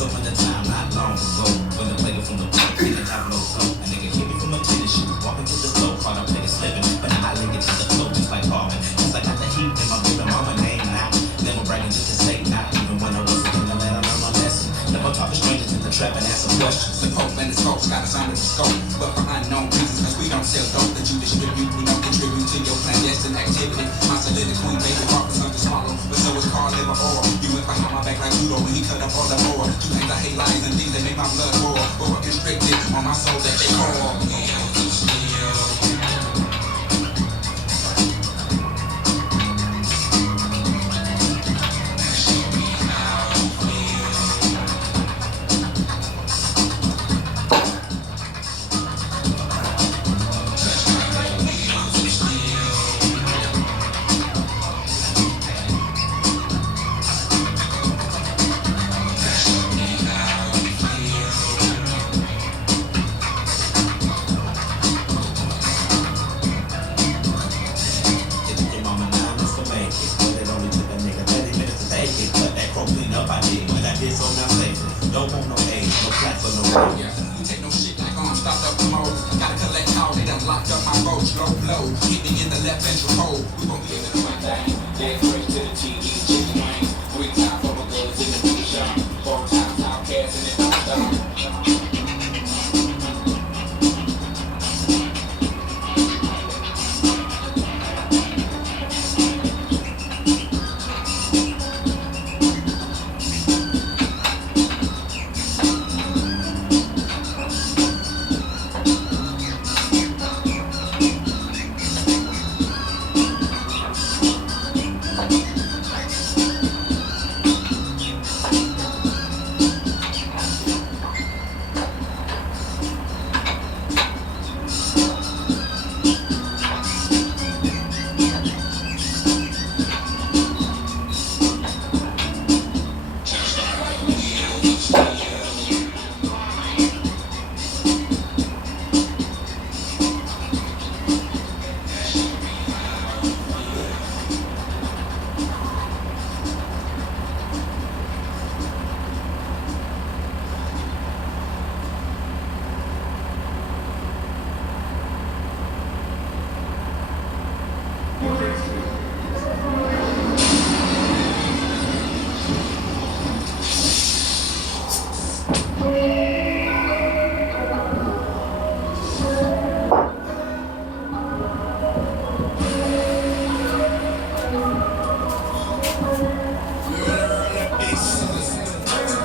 So when the time not long ago, when the player from the block didn't have no flow, a nigga hit me from a tennis shoe, walking to the flow, caught up nigga slipping, but I link it to the flow just like Harvin. Yes, I got the heat in my baby mama name now. Never bragging just to say now, even when I wasn't in the land, I learned my lesson. Never talk to strangers in the trap and ask some questions. The Pope and the scopes got us under the scope, but for unknown reasons, cause we don't sell dope that you distribute. We don't contribute to your clandestine activity. My solidic queen, baby, heart was under swallow, but so is Carl Liver Oral. You went behind my back like Ludo when he cut up all the more. Two things I hate, lies and things that make my blood roar, or constricted on my soul that they call.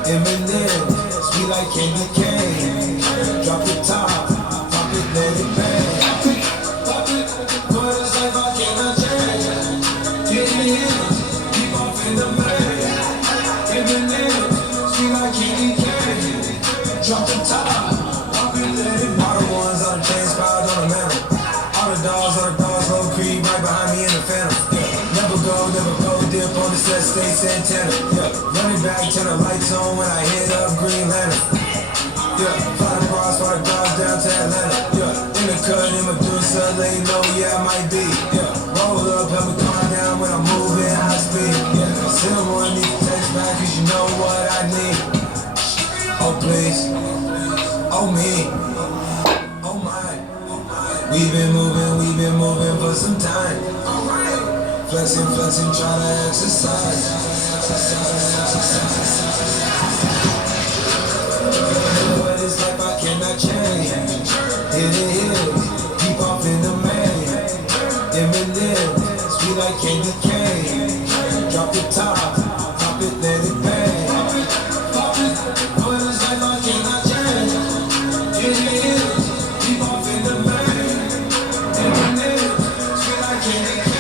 Eminem, sweet like candy cane. Drop the top, pop it, let it bang. Pop it, for this life I cannot change. Get in, keep off in the man. Eminem, sweet like candy cane. Drop the top, pop it, let it bang. All the ones on the chain, spied on the mantle. All the dogs on the dogs, low creep right behind me in the phantom. Never go, dip on the set, stay Santana. Running back, turn the lights on when I hit up Green Lantern. Fly the cars down to Atlanta. In the cut, in Medusa, let you know, I might be. Roll up, help me calm down when I'm moving high speed. Still one need to text back, cause you know what I need. Oh please, oh me, oh my. We've been moving for some time. Flexing, try to exercise. But it's life I cannot change. Hit it, keep off in the man. Eminem, sweet like candy cane. Drop the top, pop it, let it bang. Pop it, but it's life I cannot change. Hit it, keep off in the man. Eminem, sweet like candy cane.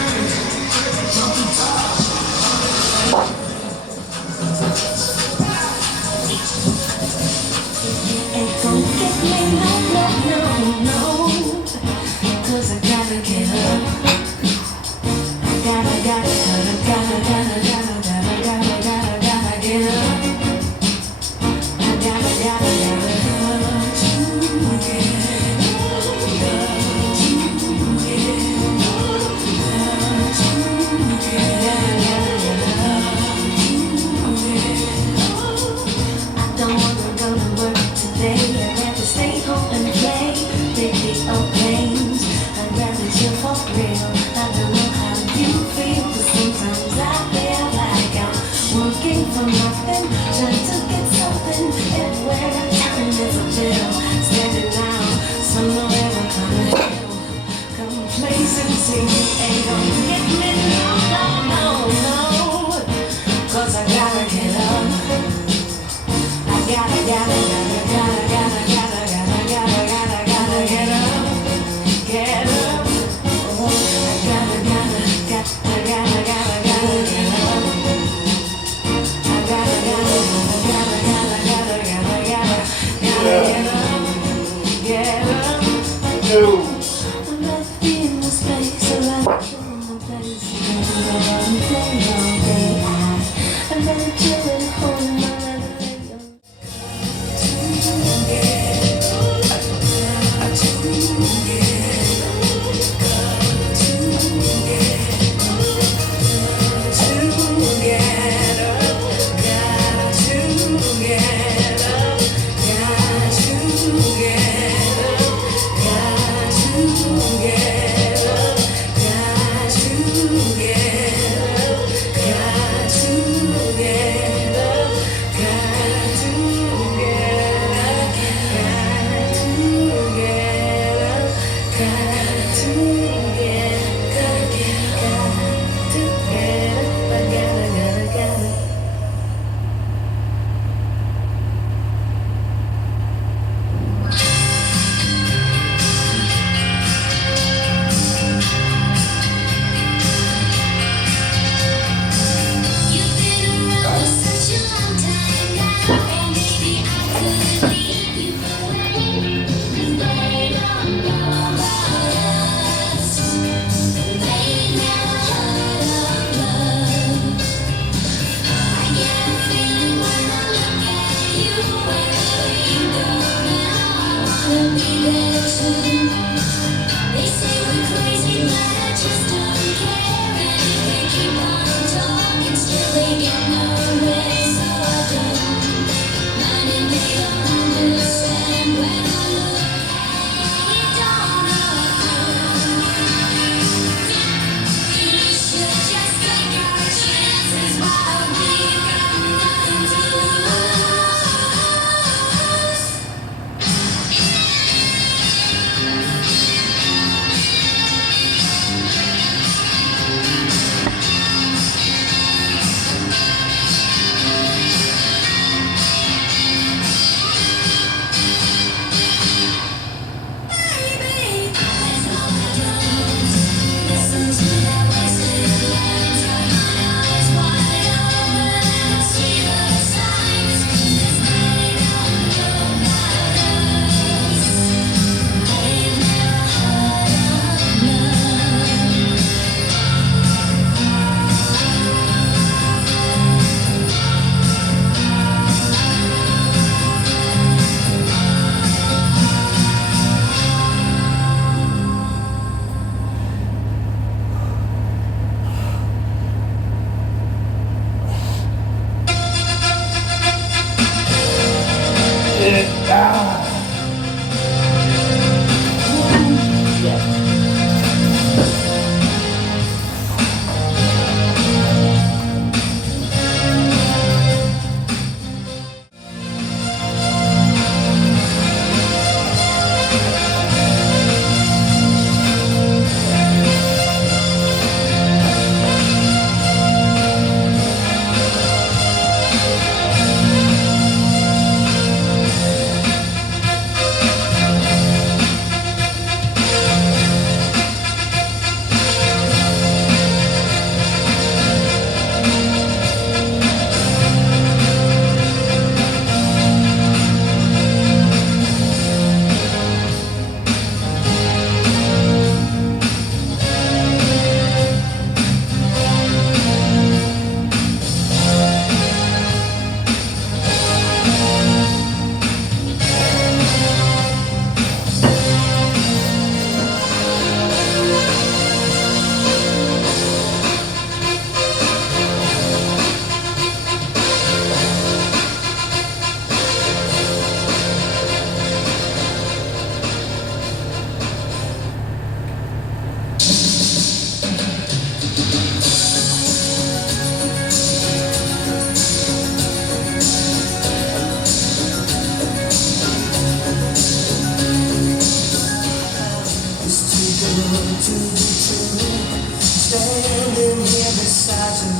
Standing here beside you,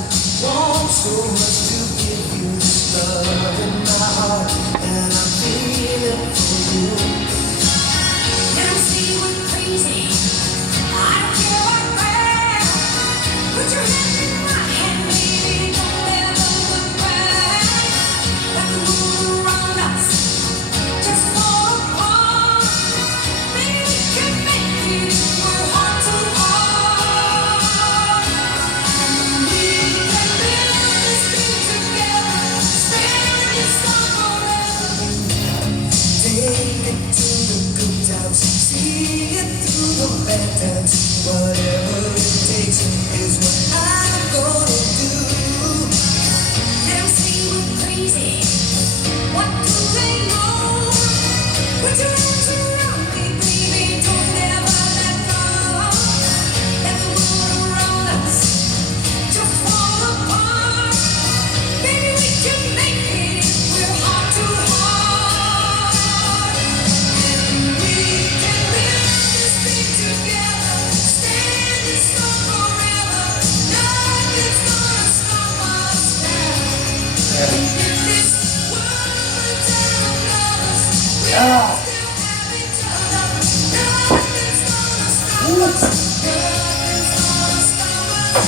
want so much to give you this love in my heart, and I'm feeling for you. Never see what crazy. I don't care what bad. Put your hand in my hand, baby. Don't ever look back. Like the moon around us, just fall apart. Maybe we can make it if we're heart to heart. And we can build this thing together. Stand this song forever. Take it to the good times, see it through the bad times. Whatever it takes is what I'm gonna do. Them seem crazy. What do they know? Put your arms around me, baby. Don't ever let go. Let the world around us just fall apart. Maybe we can make it if we're heart to heart. And we can build this thing together. Stand this strong forever. Nothing's gonna stop us now. If this world doesn't love us, we still have each other. Nothing's gonna stop us. Nothing's gonna stop us.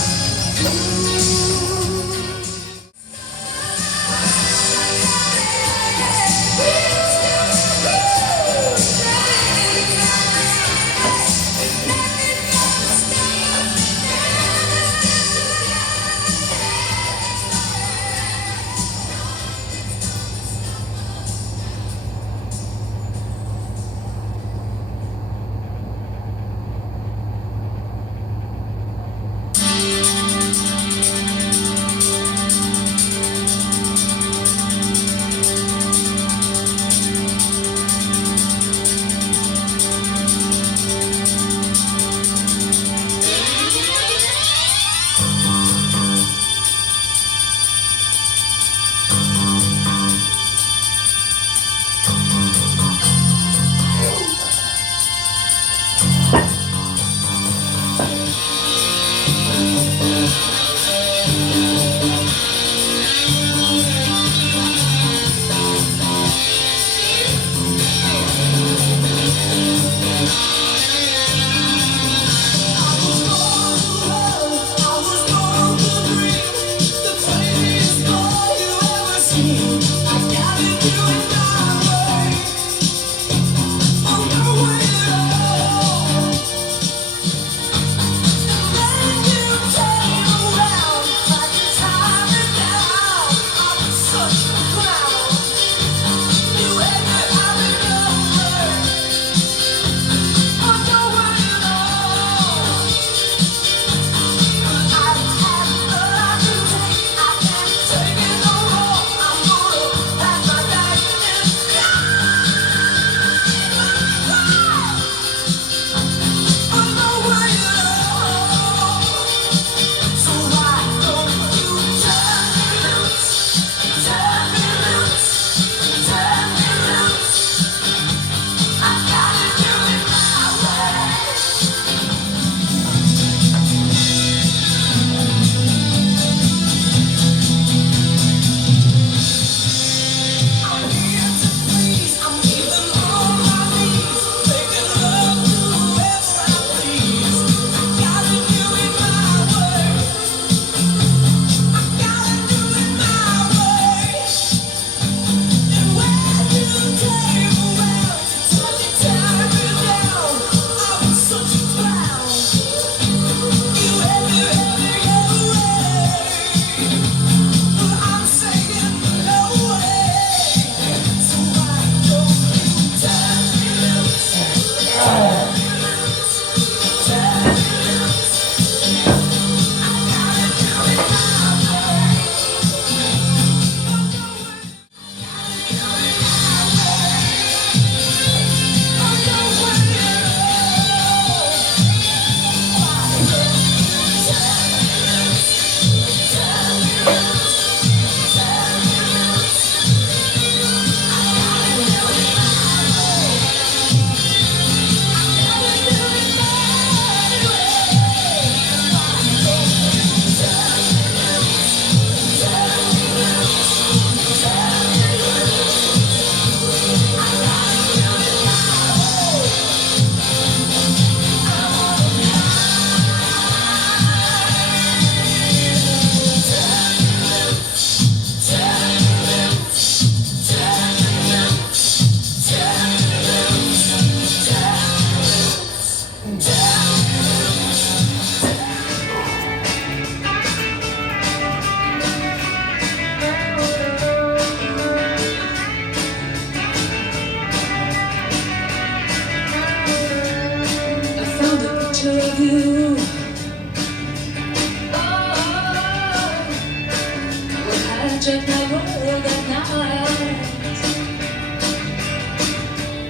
check my world at night.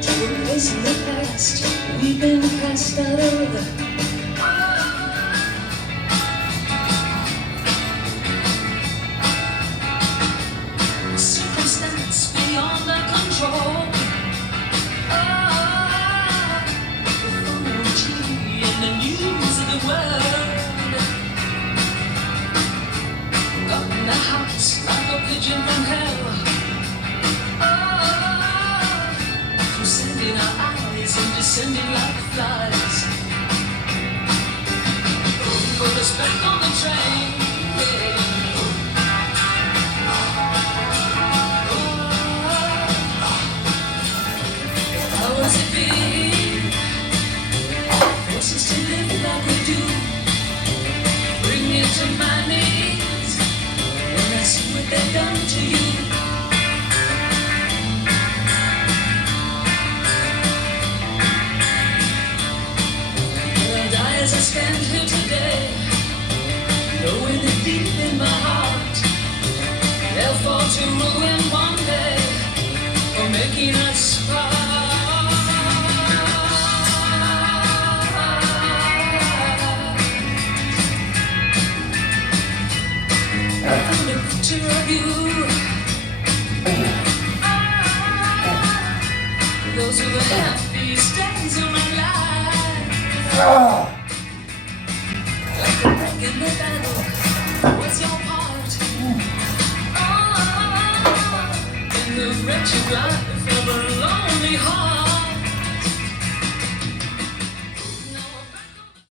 To a place in the past we've been cast out of. Circumstance beyond our control. The phone, and the news of the world. Got in the house like a pigeon from hell. Sending our eyes and descending like flies. Put us back on the train. How was it been? Force us to live like we do. Bring me to my knees when I see what they've done to you. As I stand here today, knowing that deep in my heart they'll fall to ruin one day for making us part. I found a picture of you. Those were the happiest days of my life. Like a wreck in the battle, what's your part? In the wretched life of a lonely heart. Now I'm back on the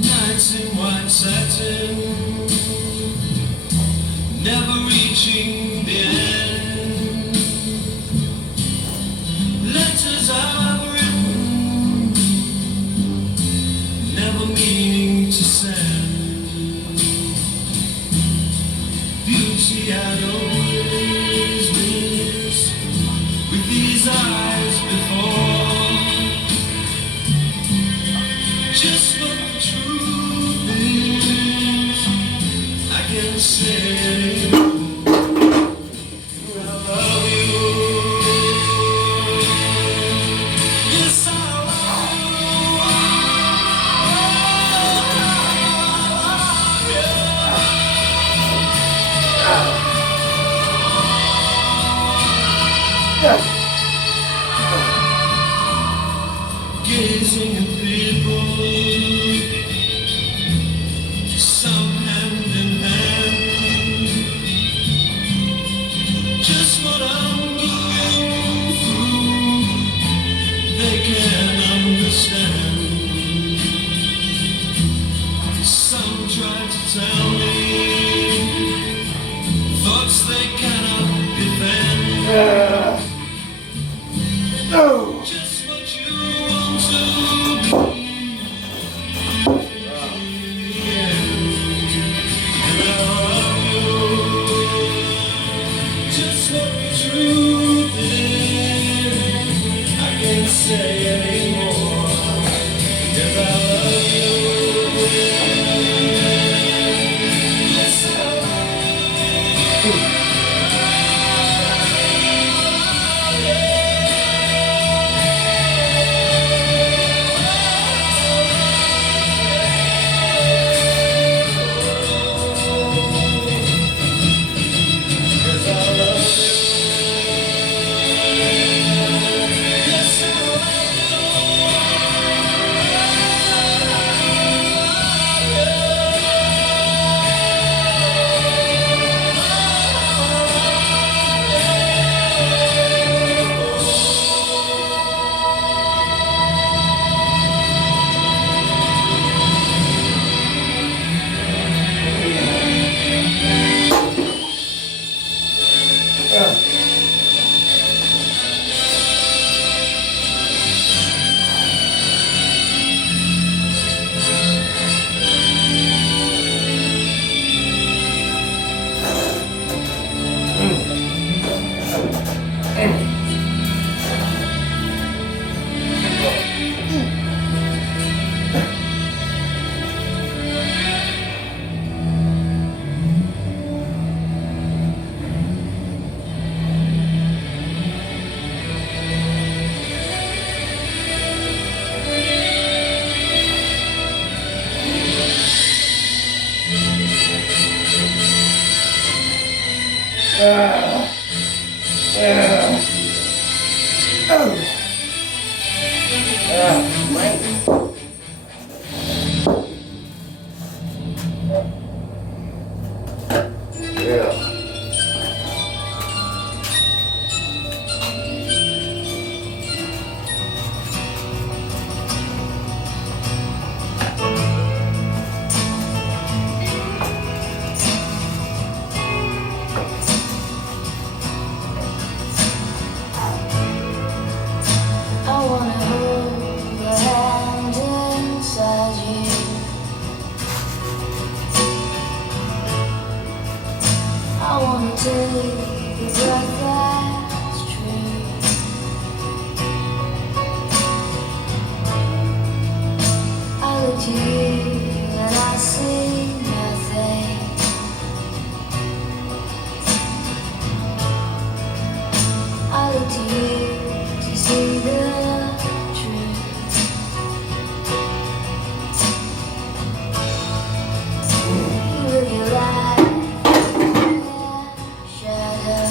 Nights in white satin, never reaching the end. Letters I've written, never meaning to send. Beauty I'd always missed with these eyes before. Just what the truth is, I can't say anymore. I love you. Yes, I love you. Gazing at people, some hand in hand. Just what I'm going through, they can't understand. Some try to tell me thoughts they cannot defend. I wanna hold your hand inside you. I wanna take the breath that's true. I look to you and I see nothing. I look to you to see the truth. You live your life in the shadow.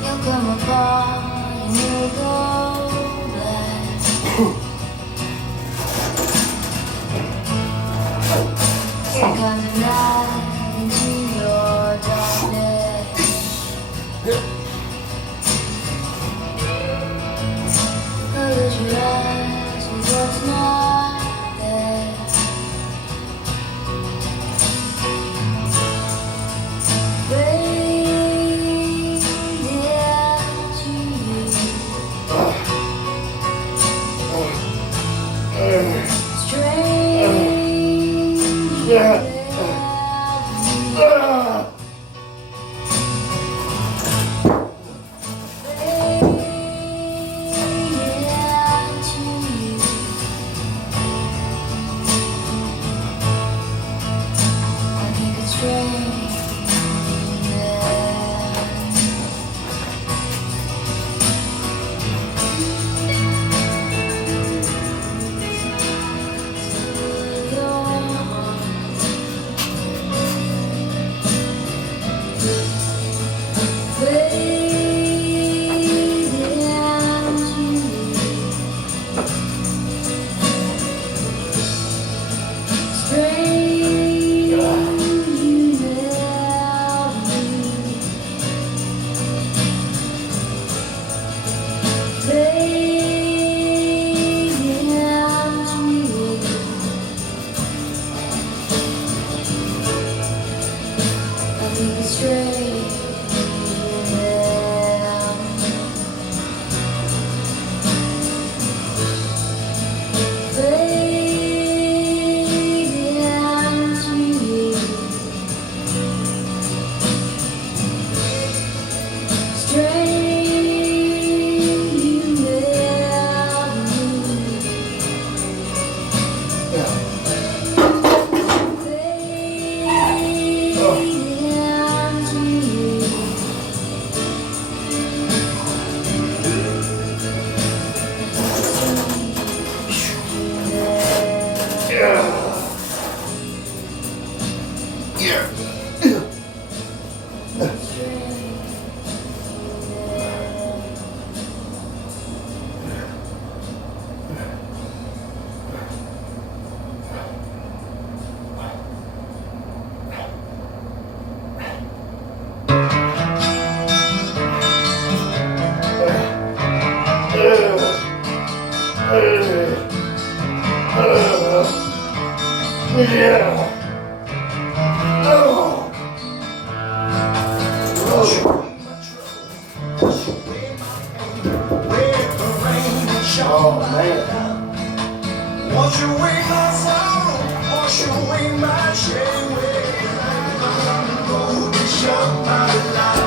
You'll come apart and you'll go black. Some kind of night into your darkness. Close your eyes with what's not there. Wait to you. Strange. Yeah. Wash away my sorrow, wash away my shame. Go to shut my life.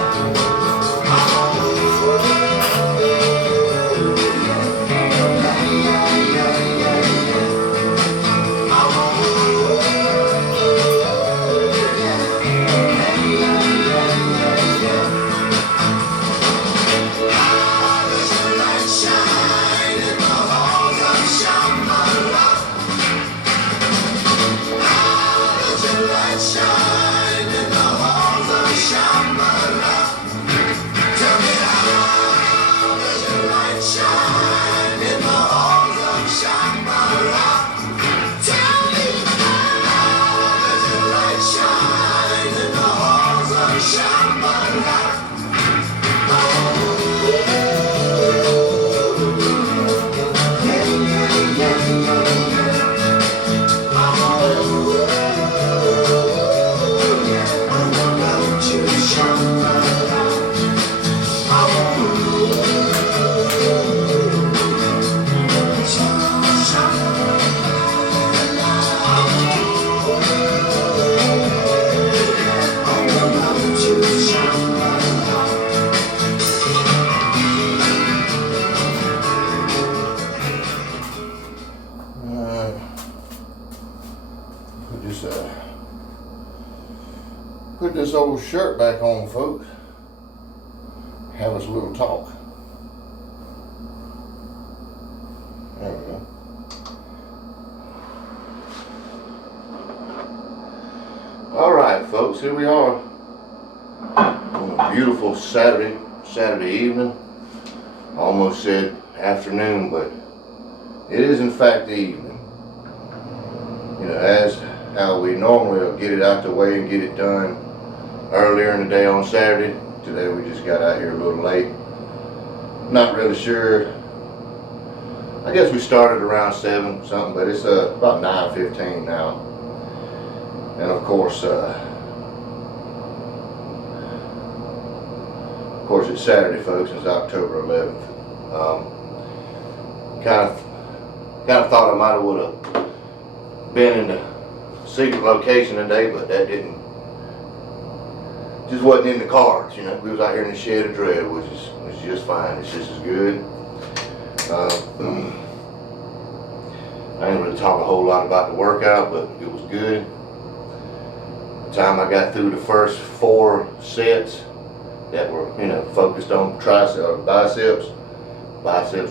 Just put this old shirt back on, folks. Have us a little talk. There we go. All right, folks, here we are on a beautiful Saturday evening. I almost said afternoon, but it is in fact the evening. You know, as how we normally will get it out the way and get it done earlier in the day on Saturday. Today we just got out here a little late. Not really sure. I guess we started around 7 something, but it's about 9:15 now. And of course it's Saturday, folks. It's October 11th. Kind of thought I might would have been in the secret location today, but that just wasn't in the cards. You know, we was out here in the shed of dread, which is just fine. It's just as good. I didn't really talk a whole lot about the workout, but it was good. The time I got through the first 4 sets that were, you know, focused on triceps or biceps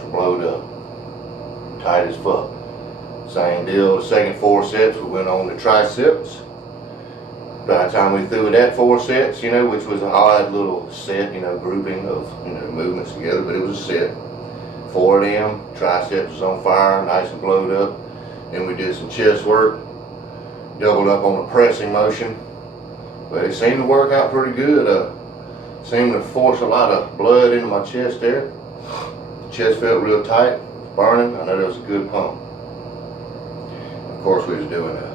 were blowed up, tight as fuck. Same deal, the second 4 sets we went on the triceps. By the time we threw that 4 sets, you know, which was an odd little set, you know, grouping of, you know, movements together, but it was a set. 4 of them, triceps was on fire, nice and blowed up. Then we did some chest work, doubled up on the pressing motion, but it seemed to work out pretty good. Seemed to force a lot of blood into my chest there. The chest felt real tight, burning. I know that was a good pump. Of course, we was doing a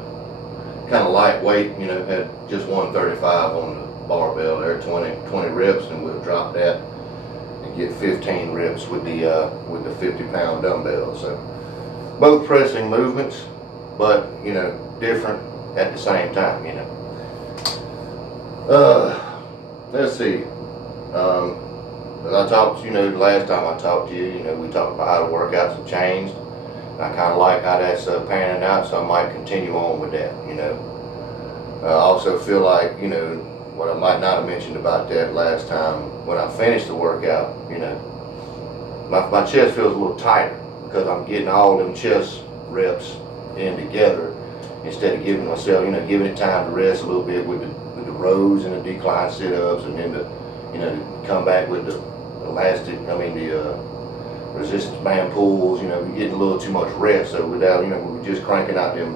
kind of lightweight, you know, had just 135 on the barbell there, 20 reps, and we'll drop that and get 15 reps with the 50-pound dumbbell. So both pressing movements, but you know, different at the same time, you know. Let's see. As I talked, you know, the last time I talked to you, you know, we talked about how the workouts have changed. I kind of like how that's panning out, so I might continue on with that, you know. I also feel like, you know, what I might not have mentioned about that last time, when I finished the workout, you know, my chest feels a little tighter because I'm getting all them chest reps in together instead of giving myself, you know, giving it time to rest a little bit with the rows and the decline sit-ups, and then you know, to come back with the resistance band pulls. You know, we're getting a little too much rest, so without, you know, we're just cranking out them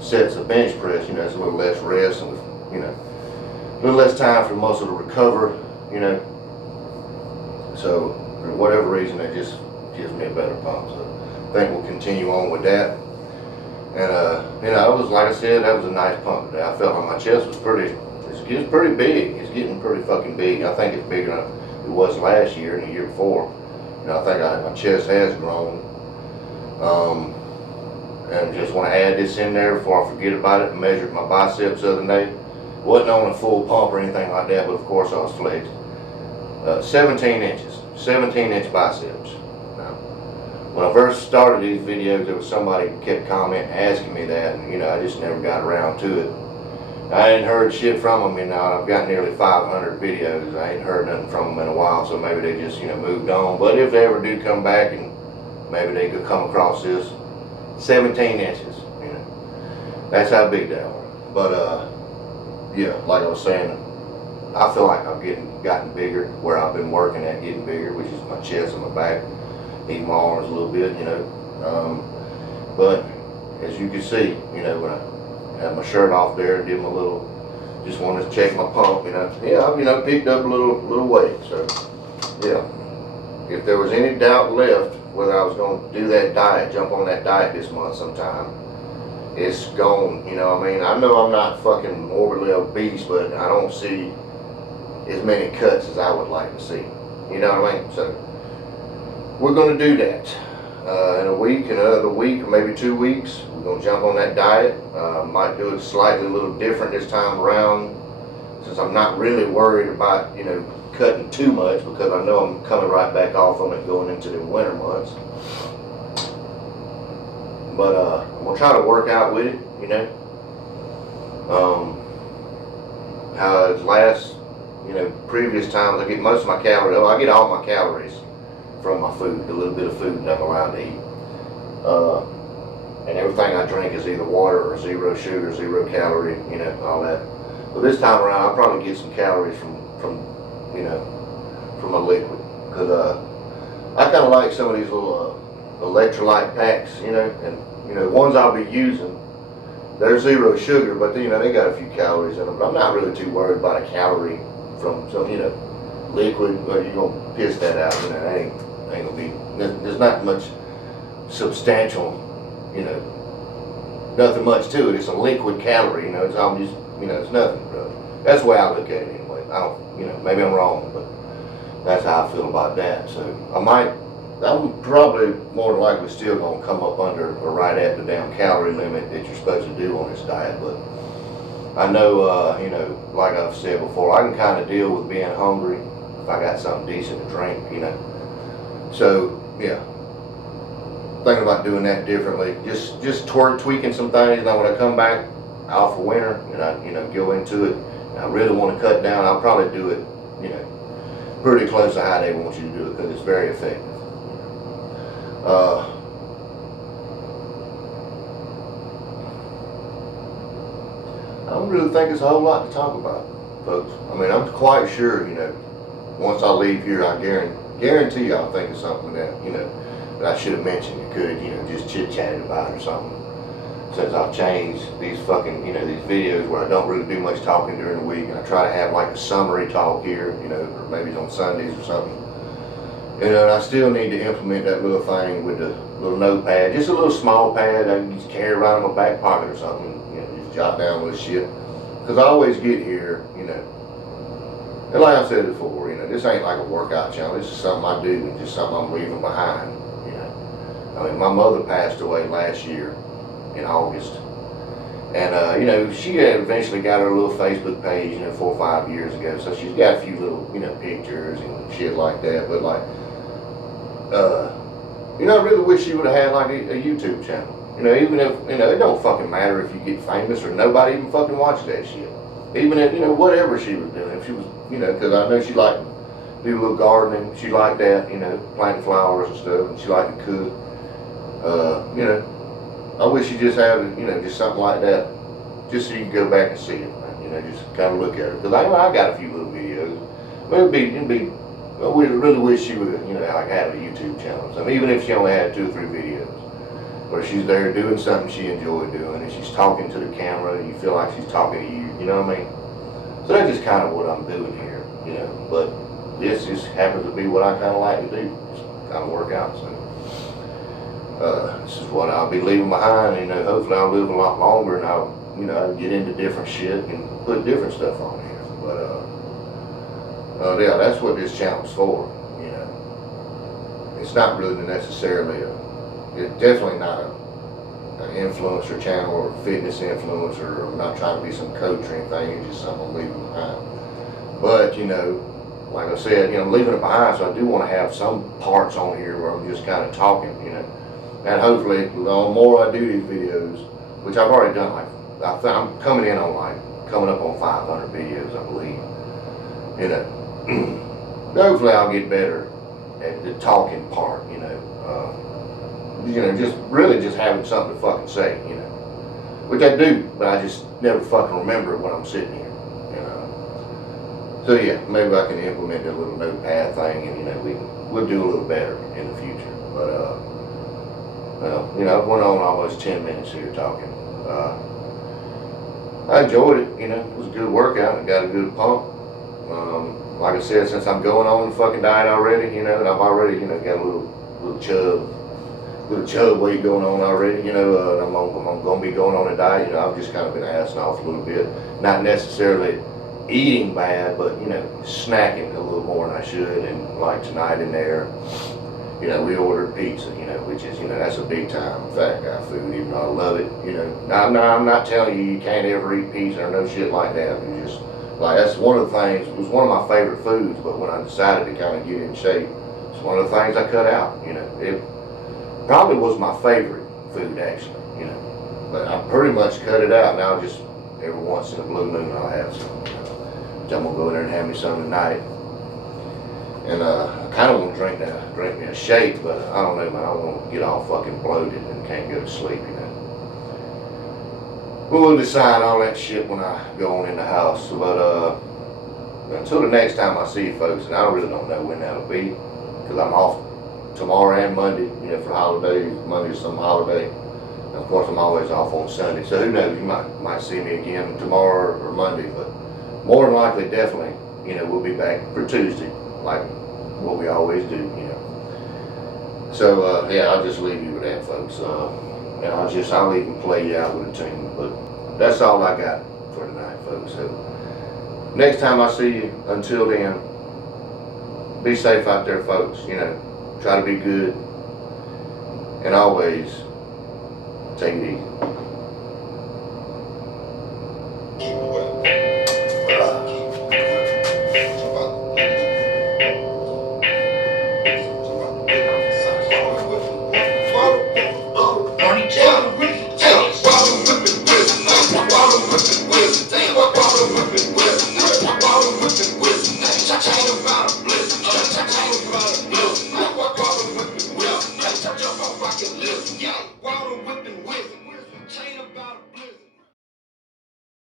sets of bench press, you know, it's a little less rest and, you know, a little less time for the muscle to recover, you know. So for whatever reason, it just gives me a better pump. So I think we'll continue on with that. And you know, it was, like I said, that was a nice pump today. I felt like my chest was pretty big. It's getting pretty fucking big. I think it's bigger than it was last year and the year before. You know, I think my chest has grown. And just want to add this in there before I forget about it. I measured my biceps the other day. Wasn't on a full pump or anything like that, but of course I was flexed. 17 inches, 17-inch biceps. Now, when I first started these videos, there was somebody who kept commenting, asking me that, and you know, I just never got around to it. I ain't heard shit from them, and I've got nearly 500 videos. I ain't heard nothing from them in a while, so maybe they just, you know, moved on. But if they ever do come back, and maybe they could come across this, 17 inches, you know, that's how big they are. But yeah, like I was saying, I feel like I've gotten bigger where I've been working at getting bigger, which is my chest and my back, even my arms a little bit, you know. But as you can see, you know, when I had my shirt off there and did my little, just wanted to check my pump, you know. Yeah, I've, you know, picked up a little weight. So yeah, if there was any doubt left whether I was going to do that diet, jump on that diet this month sometime, it's gone. You know what I mean? I know I'm not fucking morbidly obese, but I don't see as many cuts as I would like to see. You know what I mean? So we're going to do that in a week, in another week, or maybe 2 weeks. We're going to jump on that diet. Might do it slightly a little different this time around, since I'm not really worried about, you know, cutting too much, because I know I'm coming right back off on it going into the winter months. But I'm going to try to work out with it, you know. Last, previous times I get most of my calories, I get all my calories from my food, the little bit of food that I'm allowed to eat. And everything I drink is either water or 0 sugar, 0 calorie, all that. But this time around, I'll probably get some calories from a liquid. Because I kind of like some of these little electrolyte packs, and the ones I'll be using, they're 0 sugar, but they got a few calories in them. But I'm not really too worried about a calorie from some, liquid, but you're going to piss that out, that ain't going to be, there's not much substantial, nothing much to it. It's a liquid calorie, it's all just, it's nothing, really. That's the way I look at it anyway. I don't, maybe I'm wrong, but that's how I feel about that. So I'm probably more than likely still gonna come up under or right at the damn calorie limit that you're supposed to do on this diet, but I know, like I've said before, I can kind of deal with being hungry if I got something decent to drink, So, yeah. Thinking about doing that differently, just tweaking some things. Now when I come back out for winter and I go into it and I really want to cut down, I'll probably do it pretty close to how they want you to do it, because it's very effective. I don't really think it's a whole lot to talk about, folks. I mean, I'm quite sure, once I leave here, I guarantee you I'll think of something that I should have mentioned. You could, just chit-chatted about or something. Since I've changed these fucking, these videos where I don't really do much talking during the week, and I try to have like a summary talk here, or maybe on Sundays or something. And I still need to implement that little thing with the little notepad, just a little small pad I can just carry around in my back pocket or something, just jot down little shit. Because I always get here, and like I said before, this ain't like a workout channel. This is something I do and just something I'm leaving behind. I mean, my mother passed away last year in August. And, she had eventually got her little Facebook page, 4 or 5 years ago. So she's got a few little, pictures and shit like that. But like, I really wish she would have had like a YouTube channel. Even if, it don't fucking matter if you get famous or nobody even fucking watches that shit. Even if, whatever she was doing. If she was, because I know she liked to do a little gardening. She liked that, planting flowers and stuff. And she liked to cook. I wish you just had, just something like that, just so you can go back and see it, just kind of look at it. Because I got a few little videos. But I really wish she would have, like had a YouTube channel. So even if she only had 2 or 3 videos, where she's there doing something she enjoyed doing, and she's talking to the camera, and you feel like she's talking to you, you know what I mean? So that's just kind of what I'm doing here, But this just happens to be what I kind of like to do, just kind of work out. So. This is what I'll be leaving behind, hopefully I'll live a lot longer and I'll get into different shit and put different stuff on here. But, yeah, that's what this channel's for, It's not really necessarily it's definitely not an influencer channel or fitness influencer. I'm not trying to be some coach or anything, it's just something I'm leaving behind. But, like I said, I'm leaving it behind, so I do want to have some parts on here where I'm just kind of talking, And hopefully, the more I do these videos, which I've already done, I'm coming up on 500 videos, I believe. Hopefully I'll get better at the talking part, just having something to fucking say, Which I do, but I just never fucking remember it when I'm sitting here, So yeah, maybe I can implement a little notepad thing, and we'll do a little better in the future. But well, I've went on almost 10 minutes here talking. I enjoyed it, it was a good workout. I got a good pump. Like I said, since I'm going on the fucking diet already, and I've already, got a little chub weight going on already, and I'm going to be going on a diet. I've just kind of been assing off a little bit. Not necessarily eating bad, but, snacking a little more than I should. And like tonight in there, we ordered pizza, which is, that's a big time fat guy food, even though I love it, I'm not telling you can't ever eat pizza or no shit like that. It's just, like, that's one of the things, it was one of my favorite foods, but when I decided to kind of get in shape, it's one of the things I cut out, It probably was my favorite food, actually, But I pretty much cut it out. Now I just every once in a blue moon I'll have some. Which I'm gonna go in there and have me some tonight. And I kind of want to drink me a shake, but I don't know, man. I want to get all fucking bloated and can't go to sleep, you know. We'll decide all that shit when I go on in the house. But until the next time I see you folks, and I really don't know when that'll be, because I'm off tomorrow and Monday, you know, for holidays. Monday's some holiday. And of course, I'm always off on Sunday. So who knows? You might see me again tomorrow or Monday, but more than likely, definitely, you know, we'll be back for Tuesday, like what we always do, you know. So yeah, I'll just leave you with that, folks. And I'll even play you out with a tune, but that's all I got for tonight, folks. So next time I see you, until then, be safe out there, folks. You know, try to be good, and always take it easy.